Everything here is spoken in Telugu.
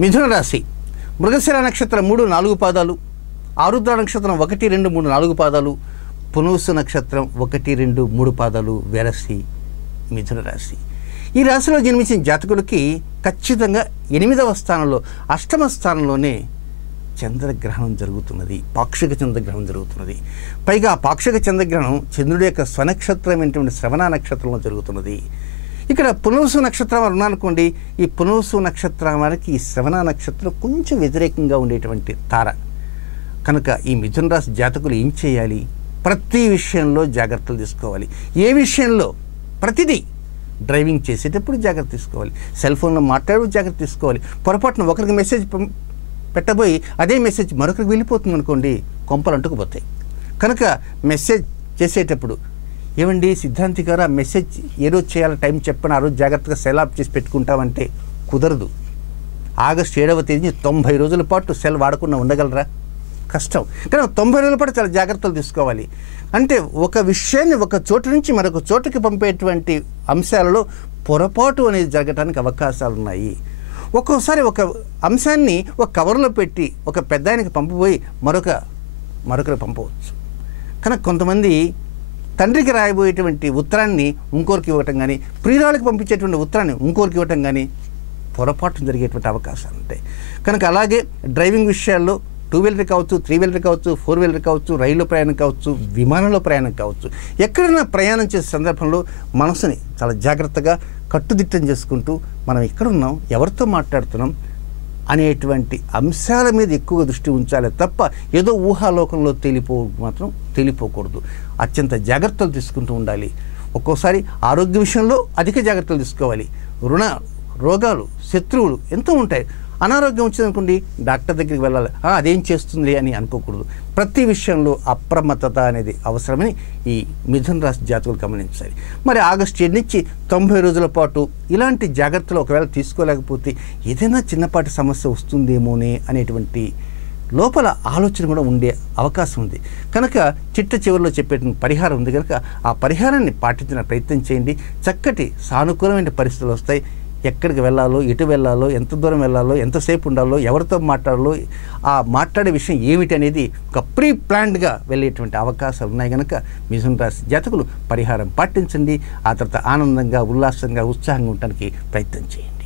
మిథున రాశి మృగశిర నక్షత్రం 3, 4 పాదాలు, ఆరుద్ర నక్షత్రం 1, 2, 3, 4 పాదాలు, పునూసు నక్షత్రం 1, 2, 3 పాదాలు వేరసి మిథున రాశి. ఈ రాశిలో జన్మించిన జాతకులకి ఖచ్చితంగా 8వ స్థానంలో, అష్టమ స్థానంలోనే చంద్రగ్రహణం జరుగుతున్నది, పాక్షిక చంద్రగ్రహణం జరుగుతున్నది. పైగా ఆ పాక్షిక చంద్రగ్రహణం చంద్రుడి యొక్క స్వనక్షత్రమైనటువంటి శ్రవణ నక్షత్రంలో జరుగుతున్నది. ఇక్కడ పునూసు నక్షత్రం ఉన్నానుకోండి, ఈ పునూసు నక్షత్రానికి ఈ శ్రవణ నక్షత్రం కొంచెం వ్యతిరేకంగా ఉండేటువంటి తార కనుక ఈ మిథున రాశి జాతకులు ఏం చేయాలి? ప్రతి విషయంలో జాగ్రత్తలు తీసుకోవాలి. ఏ విషయంలో? ప్రతిదీ. డ్రైవింగ్ చేసేటప్పుడు జాగ్రత్త తీసుకోవాలి, సెల్ ఫోన్లో మాట్లాడే జాగ్రత్త తీసుకోవాలి. పొరపాటున ఒకరికి మెసేజ్ పెట్టబోయి అదే మెసేజ్ మరొకరికి వెళ్ళిపోతుంది అనుకోండి, కొంపలు అంటుకుపోతాయి. కనుక మెసేజ్ చేసేటప్పుడు ఏమండి సిద్ధాంతి గారు ఆ మెసేజ్ ఏ రోజు చేయాలో టైం చెప్పని ఆ రోజు జాగ్రత్తగా సెల్ ఆఫ్ చేసి పెట్టుకుంటామంటే కుదరదు. ఆగస్టు 7వ తేదీ 90 రోజుల పాటు సెల్ వాడకుండా ఉండగలరా? కష్టం. కానీ 90 రోజుల పాటు చాలా జాగ్రత్తలు తీసుకోవాలి. అంటే ఒక విషయాన్ని ఒక చోటు నుంచి మరొక చోటుకి పంపేటువంటి అంశాలలో పొరపాటు అనేది జరగడానికి అవకాశాలు ఉన్నాయి. ఒక్కోసారి ఒక అంశాన్ని ఒక కవర్లో పెట్టి ఒక పెద్ద ఆయనకి పంపబోయి మరొకరు పంపవచ్చు. కనుక కొంతమంది తండ్రికి రాయబోయేటువంటి ఉత్తరాన్ని ఇంకోరికి ఇవ్వటం కానీ, ప్రియురాలకు పంపించేటువంటి ఉత్తరాన్ని ఇంకోరికి ఇవ్వటం కానీ పొరపాటు జరిగేటువంటి అవకాశాలు ఉంటాయి. కనుక అలాగే డ్రైవింగ్ విషయాల్లో 2 వీలర్ కావచ్చు, 3 వీలర్ కావచ్చు, 4 వీలర్ కావచ్చు, రైల్లో ప్రయాణం కావచ్చు, విమానంలో ప్రయాణం కావచ్చు, ఎక్కడైనా ప్రయాణం చేసే సందర్భంలో మనసుని చాలా జాగ్రత్తగా కట్టుదిట్టం చేసుకుంటూ మనం ఎక్కడున్నాం, ఎవరితో మాట్లాడుతున్నాం అనేటువంటి అంశాల మీద ఎక్కువగా దృష్టి ఉంచాలి తప్ప ఏదో ఊహాలోకంలో తేలిపోకూడదు. అత్యంత జాగ్రత్తలు తీసుకుంటూ ఉండాలి. ఒక్కోసారి ఆరోగ్య విషయంలో అధిక జాగ్రత్తలు తీసుకోవాలి. రోగాలు, శత్రువులు ఎంతో ఉంటాయి. అనారోగ్యం వచ్చిందనుకోండి, డాక్టర్ దగ్గరికి వెళ్ళాలి, అదేం చేస్తుంది అని అనుకోకూడదు. ప్రతి విషయంలో అప్రమత్తత అనేది అవసరమని ఈ మిథున రాశి జాతకులు గమనించాలి. మరి ఆగస్టు 7 నుంచి 90 రోజుల పాటు ఇలాంటి జాగ్రత్తలు ఒకవేళ తీసుకోలేకపోతే ఏదైనా చిన్నపాటి సమస్య వస్తుందేమోనే అనేటువంటి లోపల ఆలోచన కూడా ఉండే అవకాశం ఉంది. కనుక చిట్ట చివరిలో చెప్పేటువంటి పరిహారం ఉంది కనుక ఆ పరిహారాన్ని పాటించిన ప్రయత్నం చేయండి. చక్కటి సానుకూలమైన పరిస్థితులు వస్తాయి. ఎక్కడికి వెళ్ళాలో, ఎటు వెళ్ళాలో, ఎంత దూరం వెళ్ళాలో, ఎంతసేపు ఉండాలో, ఎవరితో మాట్లాడాలో, ఆ మాట్లాడే విషయం ఏమిటి అనేది ఒక ప్రీ ప్లాన్డ్గా వెళ్ళేటువంటి అవకాశాలు ఉన్నాయి కనుక మిథున రాశి జాతకులు పరిహారం పాటించండి. ఆ తర్వాత ఆనందంగా, ఉల్లాసంగా, ఉత్సాహంగా ఉండడానికి ప్రయత్నం చేయండి.